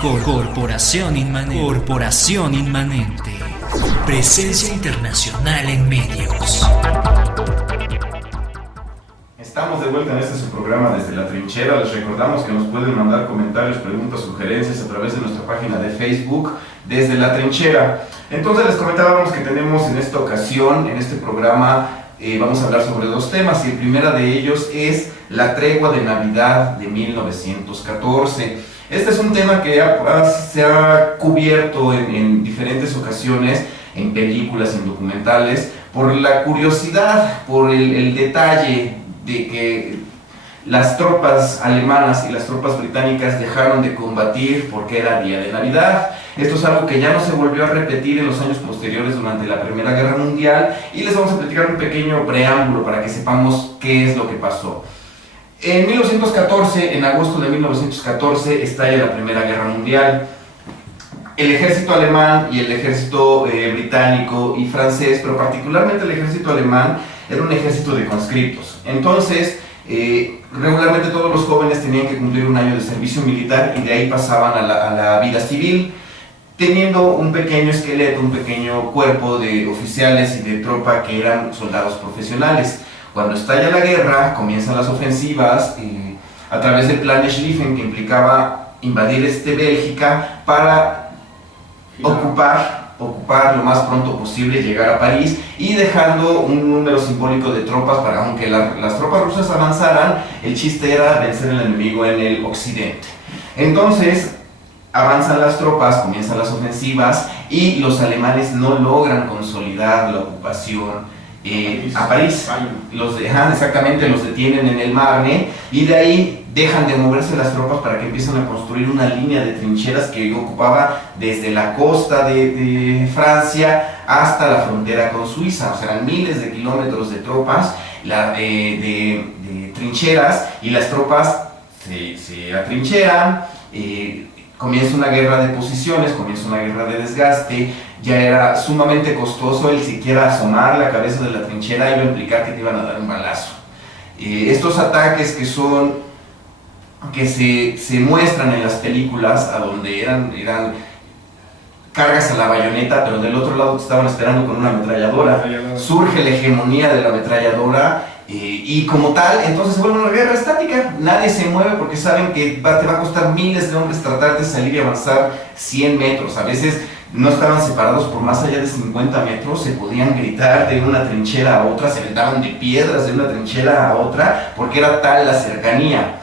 Corporación Inmanente. Presencia internacional en medios. Estamos de vuelta en este su programa Desde la Trinchera. Les recordamos que nos pueden mandar comentarios, preguntas, sugerencias a través de nuestra página de Facebook Desde la Trinchera. Entonces les comentábamos que tenemos en esta ocasión, en este programa, vamos a hablar sobre dos temas, y el primero de ellos es la tregua de Navidad de 1914. Este es un tema que se ha cubierto en diferentes ocasiones, en películas, en documentales, por la curiosidad, por el detalle de que las tropas alemanas y las tropas británicas dejaron de combatir porque era día de Navidad. Esto es algo que ya no se volvió a repetir en los años posteriores durante la Primera Guerra Mundial, y les vamos a platicar un pequeño preámbulo para que sepamos qué es lo que pasó. En 1914, en agosto de 1914, estalla la Primera Guerra Mundial. El ejército alemán y el ejército británico y francés, pero particularmente el ejército alemán, era un ejército de conscriptos. Entonces, regularmente todos los jóvenes tenían que cumplir un año de servicio militar y de ahí pasaban a la vida civil, teniendo un pequeño esqueleto, un pequeño cuerpo de oficiales y de tropa que eran soldados profesionales. Cuando estalla la guerra, comienzan las ofensivas a través del plan Schlieffen, que implicaba invadir Bélgica para ocupar lo más pronto posible, llegar a París, y dejando un número simbólico de tropas para, aunque las tropas rusas avanzaran, el chiste era vencer al enemigo en el occidente. Entonces avanzan las tropas, comienzan las ofensivas, y los alemanes no logran consolidar la ocupación a París. Exactamente, los detienen en el Marne, y de ahí dejan de moverse las tropas para que empiecen a construir una línea de trincheras que ocupaba desde la costa de Francia hasta la frontera con Suiza. O sea, eran miles de kilómetros de tropas, de trincheras, y las tropas se atrincheran. Comienza una guerra de posiciones, comienza una guerra de desgaste. Ya era sumamente costoso el siquiera asomar la cabeza de la trinchera, iba a implicar que te iban a dar un balazo. Estos ataques que se muestran en las películas, a donde eran cargas a la bayoneta, pero del otro lado te estaban esperando con una ametralladora. Surge la hegemonía de la ametralladora, y como tal, entonces se vuelve una guerra estática. Nadie se mueve porque saben que te va a costar miles de hombres tratar de salir y avanzar 100 metros. A veces no estaban separados por más allá de 50 metros, se podían gritar de una trinchera a otra, se aventaban de piedras de una trinchera a otra, porque era tal la cercanía.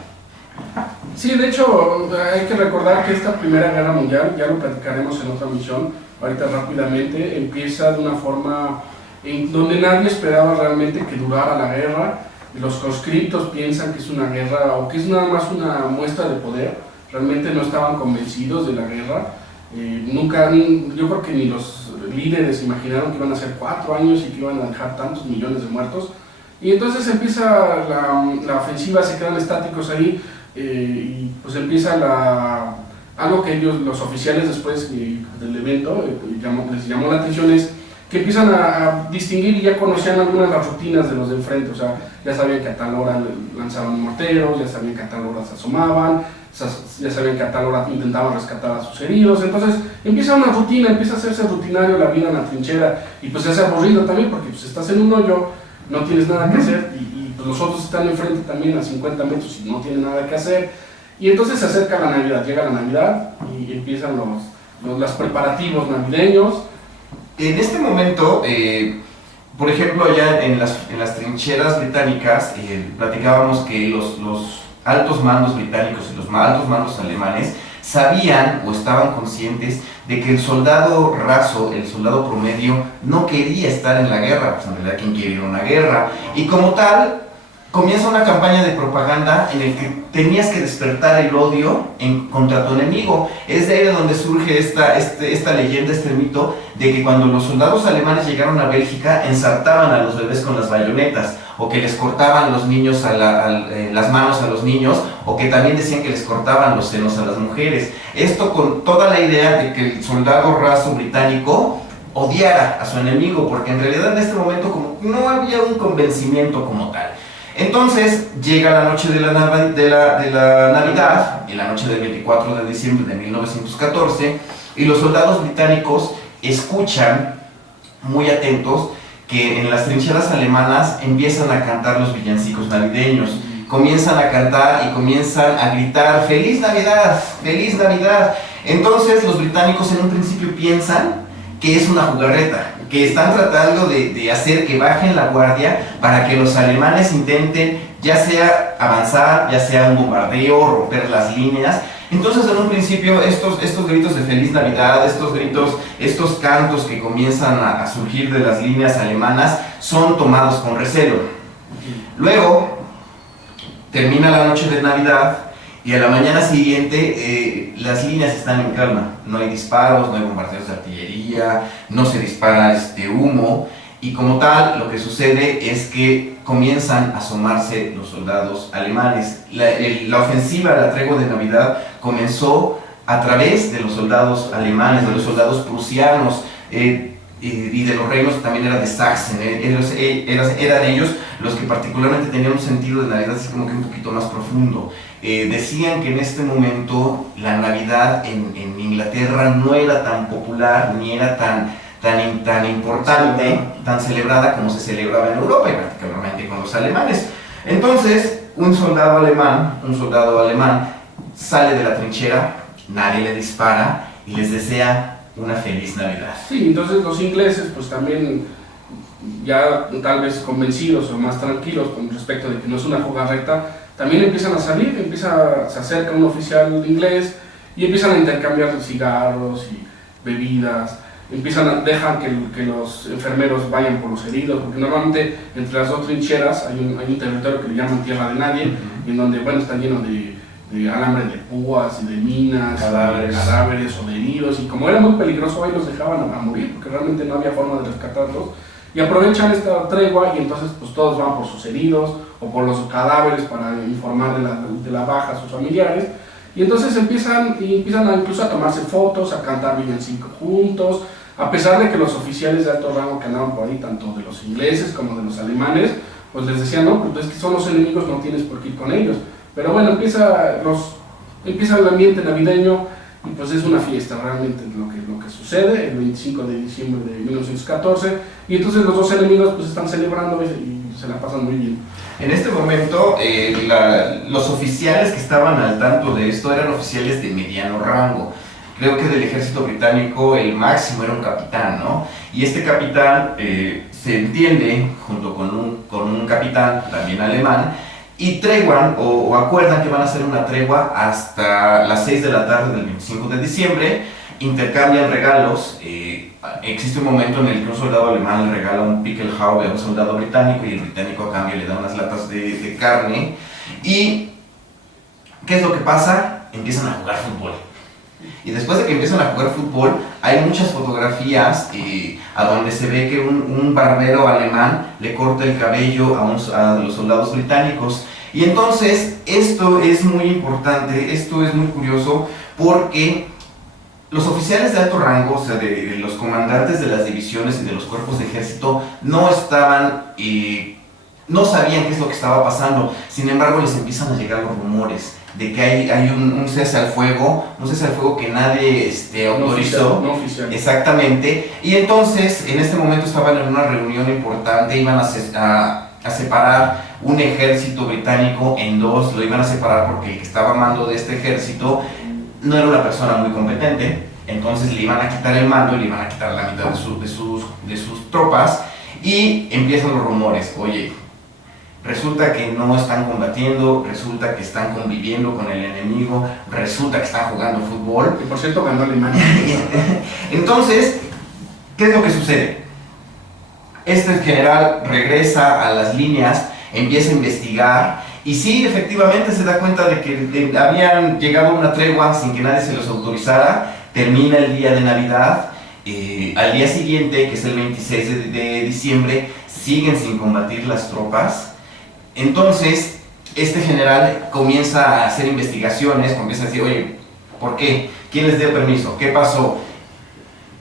Sí, de hecho, hay que recordar que esta Primera Guerra Mundial, ya lo platicaremos en otra misión, ahorita rápidamente, empieza de una forma en donde nadie esperaba realmente que durara la guerra. Los conscriptos piensan que es una guerra, o que es nada más una muestra de poder, realmente no estaban convencidos de la guerra. Yo creo que ni los líderes imaginaron que iban a ser 4 años y que iban a dejar tantos millones de muertos. Y entonces empieza la ofensiva, se quedan estáticos ahí, y pues empieza algo que ellos, los oficiales después del evento, les llamó la atención, es que empiezan a distinguir y ya conocían algunas de las rutinas de los de enfrente. O sea, ya sabían que a tal hora lanzaban morteros, ya sabían que a tal hora se asomaban, ya sabían que a tal hora intentaban rescatar a sus heridos. Entonces empieza una rutina, empieza a hacerse rutinario la vida en la trinchera, y pues se hace aburrido también porque pues estás en un hoyo, no tienes nada que hacer, y pues los otros están enfrente también a 50 metros y no tienen nada que hacer. Y entonces se acerca la Navidad, llega la Navidad y empiezan los preparativos navideños. En este momento, por ejemplo, allá en las trincheras británicas, platicábamos que los altos mandos británicos y los altos mandos alemanes sabían o estaban conscientes de que el soldado raso, el soldado promedio, no quería estar en la guerra. Pues en realidad, ¿quién quiere ir a una guerra? Y como tal, comienza una campaña de propaganda en el que tenías que despertar el odio contra tu enemigo. Es de ahí de donde surge esta leyenda, este mito, de que cuando los soldados alemanes llegaron a Bélgica, ensartaban a los bebés con las bayonetas, o que les cortaban los niños las manos a los niños, o que también decían que les cortaban los senos a las mujeres. Esto con toda la idea de que el soldado raso británico odiara a su enemigo, porque en realidad en este momento como no había un convencimiento como tal. Entonces llega la noche de la Navidad, en la noche del 24 de diciembre de 1914, y los soldados británicos escuchan muy atentos que en las trincheras alemanas empiezan a cantar los villancicos navideños. Comienzan a cantar y comienzan a gritar ¡Feliz Navidad! ¡Feliz Navidad! Entonces los británicos en un principio piensan que es una jugarreta, que están tratando de hacer que bajen la guardia para que los alemanes intenten ya sea avanzar, ya sea un bombardeo, romper las líneas. Entonces en un principio estos gritos de Feliz Navidad, estos gritos, estos cantos que comienzan a surgir de las líneas alemanas son tomados con recelo. Luego termina la noche de Navidad y a la mañana siguiente las líneas están en calma, no hay disparos, no hay bombardeos de artillería, no se dispara humo, y como tal lo que sucede es que comienzan a asomarse los soldados alemanes. La ofensiva, la tregua de Navidad comenzó a través de los soldados alemanes, de los soldados prusianos, y de los reinos también era de Sachsen. Eran ellos los que particularmente tenían un sentido de Navidad así como que un poquito más profundo. Decían que en este momento la Navidad en Inglaterra no era tan popular ni era tan importante, tan celebrada como se celebraba en Europa y particularmente con los alemanes. Entonces un soldado alemán sale de la trinchera, nadie le dispara y les desea una feliz Navidad. Sí, entonces los ingleses pues también ya tal vez convencidos o más tranquilos con respecto de que no es una jugarreta, también empiezan a salir, se acerca un oficial inglés y empiezan a intercambiar cigarros y bebidas, dejan que los enfermeros vayan por los heridos, porque normalmente entre las dos trincheras hay un territorio que le llaman Tierra de Nadie, y en donde bueno, está lleno de alambre de púas y de minas, cadáveres o de heridos, y como era muy peligroso ahí los dejaban a morir porque realmente no había forma de rescatarlos, y aprovechan esta tregua y entonces pues todos van por sus heridos o por los cadáveres para informar de la baja a sus familiares, y entonces empiezan incluso a tomarse fotos, a cantar villancicos juntos, a pesar de que los oficiales de alto rango que andaban por ahí, tanto de los ingleses como de los alemanes, pues les decían, no, pues es que son los enemigos, no tienes por qué ir con ellos. Pero bueno, empieza el ambiente navideño y pues es una fiesta realmente lo que sucede el 25 de diciembre de 1914, y entonces los dos enemigos pues están celebrando y se la pasan muy bien. En este momento los oficiales que estaban al tanto de esto eran oficiales de mediano rango. Creo que del ejército británico el máximo era un capitán, ¿no? Y este capitán se entiende junto con un capitán también alemán, y treguan o acuerdan que van a hacer una tregua hasta las 6 de la tarde del 25 de diciembre, intercambian regalos. Existe un momento en el que un soldado alemán le regala un Pickelhaube a un soldado británico y el británico a cambio le da unas latas de carne. ¿Y qué es lo que pasa? Empiezan a jugar fútbol. Y después de que empiezan a jugar fútbol, hay muchas fotografías a donde se ve que un barbero alemán le corta el cabello a los soldados británicos. Y entonces esto es muy importante, esto es muy curioso, porque los oficiales de alto rango, o sea, de los comandantes de las divisiones y de los cuerpos de ejército, no sabían qué es lo que estaba pasando. Sin embargo, les empiezan a llegar los rumores de que hay un cese al fuego, que nadie autorizó. No oficial. Exactamente. Y entonces, en este momento estaban en una reunión importante, iban a separar un ejército británico en dos, lo iban a separar porque el que estaba a mando de este ejército no era una persona muy competente, entonces le iban a quitar el mando y le iban a quitar la mitad de sus tropas, y empiezan los rumores. Oye, resulta que no están combatiendo, resulta que están conviviendo con el enemigo, resulta que están jugando fútbol. Y por cierto ganó Alemania. Entonces, ¿qué es lo que sucede? Este general regresa a las líneas, empieza a investigar, y sí, efectivamente se da cuenta de que habían llegado a una tregua sin que nadie se los autorizara. Termina el día de Navidad. Al día siguiente, que es el 26 de diciembre, siguen sin combatir las tropas. Entonces, este general comienza a hacer investigaciones, comienza a decir, oye, ¿por qué? ¿Quién les dio permiso? ¿Qué pasó?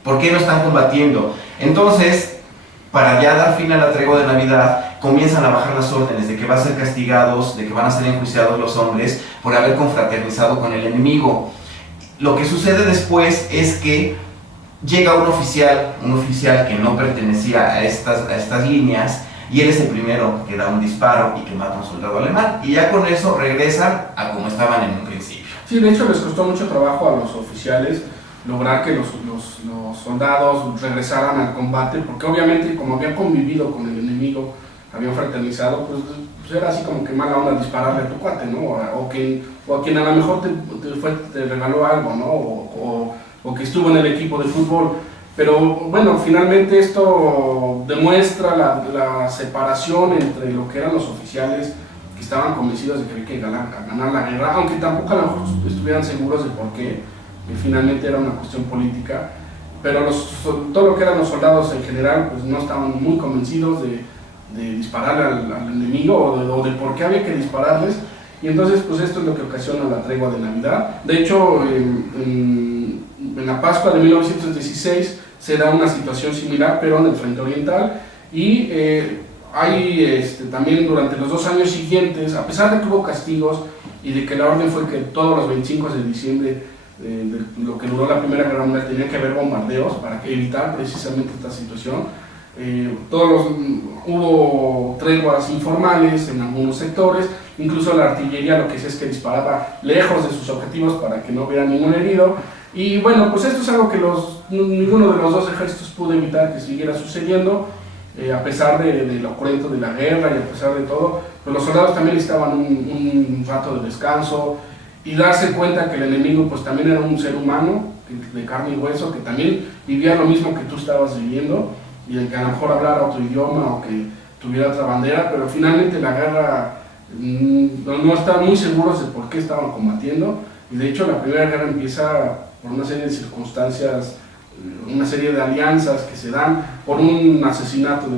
¿Por qué no están combatiendo? Entonces, para ya dar fin a la tregua de Navidad, comienzan a bajar las órdenes de que van a ser castigados, de que van a ser enjuiciados los hombres por haber confraternizado con el enemigo. Lo que sucede después es que llega un oficial que no pertenecía a estas líneas, y él es el primero que da un disparo y que mata a un soldado alemán, y ya con eso regresan a como estaban en un principio. Sí, de hecho les costó mucho trabajo a los oficiales lograr que los soldados regresaran al combate, porque obviamente como habían convivido con el enemigo, habían fraternizado, pues era así como que mala onda dispararle a tu cuate, ¿no? O a quien a lo mejor te regaló algo, ¿no? O que estuvo en el equipo de fútbol. Pero bueno, finalmente esto demuestra la separación entre lo que eran los oficiales, que estaban convencidos de que había que ganar la guerra, aunque tampoco a lo mejor estuvieran seguros de por qué, que finalmente era una cuestión política, pero todo lo que eran los soldados en general pues no estaban muy convencidos de dispararle al enemigo o de por qué había que dispararles, y entonces pues esto es lo que ocasiona la tregua de Navidad. De hecho, en la Pascua de 1916 se da una situación similar, pero en el frente oriental, y hay también durante los 2 años siguientes, a pesar de que hubo castigos y de que la orden fue que todos los 25 de diciembre de lo que duró la Primera Guerra Mundial tenía que haber bombardeos para evitar precisamente esta situación, hubo treguas informales en algunos sectores, incluso la artillería lo que hacía es que disparaba lejos de sus objetivos para que no hubiera ningún herido. Y bueno, pues esto es algo que ninguno de los dos ejércitos pudo evitar que siguiera sucediendo, a pesar de lo cruento de la guerra y a pesar de todo, pues los soldados también necesitaban un rato de descanso y darse cuenta que el enemigo pues también era un ser humano de carne y hueso, que también vivía lo mismo que tú estabas viviendo, y el que a lo mejor hablara otro idioma o que tuviera otra bandera, pero finalmente la guerra no estaban muy seguros de por qué estaban combatiendo, y de hecho la Primera Guerra empieza por una serie de circunstancias, una serie de alianzas que se dan por un asesinato de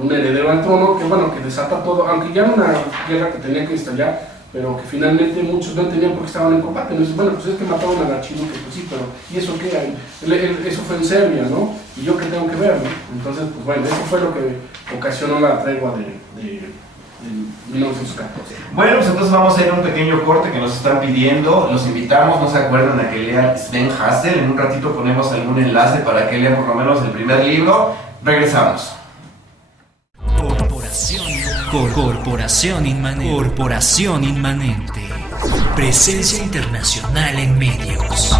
un heredero al trono, que desata todo, aunque ya era una guerra que tenía que estallar, pero que finalmente muchos no entendían por qué estaban en combate. Entonces, bueno, pues es que mataron al archiduque, pues sí, pero ¿y eso qué hay? Eso fue en Serbia, ¿no? ¿Y yo qué tengo que ver, no? Entonces, pues bueno, eso fue lo que ocasionó la tregua de 1914. Bueno, pues entonces vamos a ir a un pequeño corte que nos están pidiendo. Los invitamos, no se acuerdan, a que lean Sven Hassel. En un ratito ponemos algún enlace para que lean por lo menos el primer libro. Regresamos. Corporación Inmanente. Presencia internacional en medios.